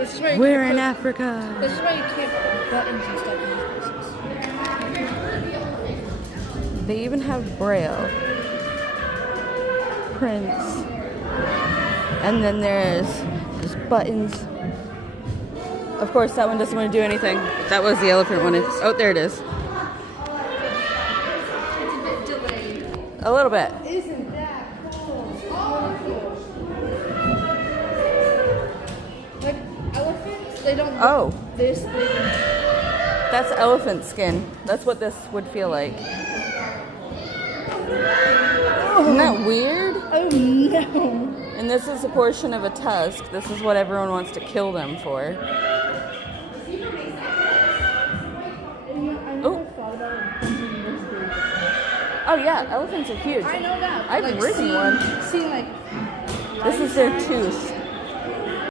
This is why you We're can't in put- Africa. This is why you can't put buttons and stuff in these places. They even have Braille prints. And then there's just buttons. Of course, that one doesn't want to do anything. That was the elephant one. Oh, there it is. A little bit. Isn't that cool? Oh, like elephants, they don't. Oh. This big. That's elephant skin. That's what this would feel like. Isn't that weird? Oh no. And this is a portion of a tusk. This is what everyone wants to kill them for. Oh. Oh yeah, elephants are huge. I know that. I've ridden one. Seeing like. This is their tooth.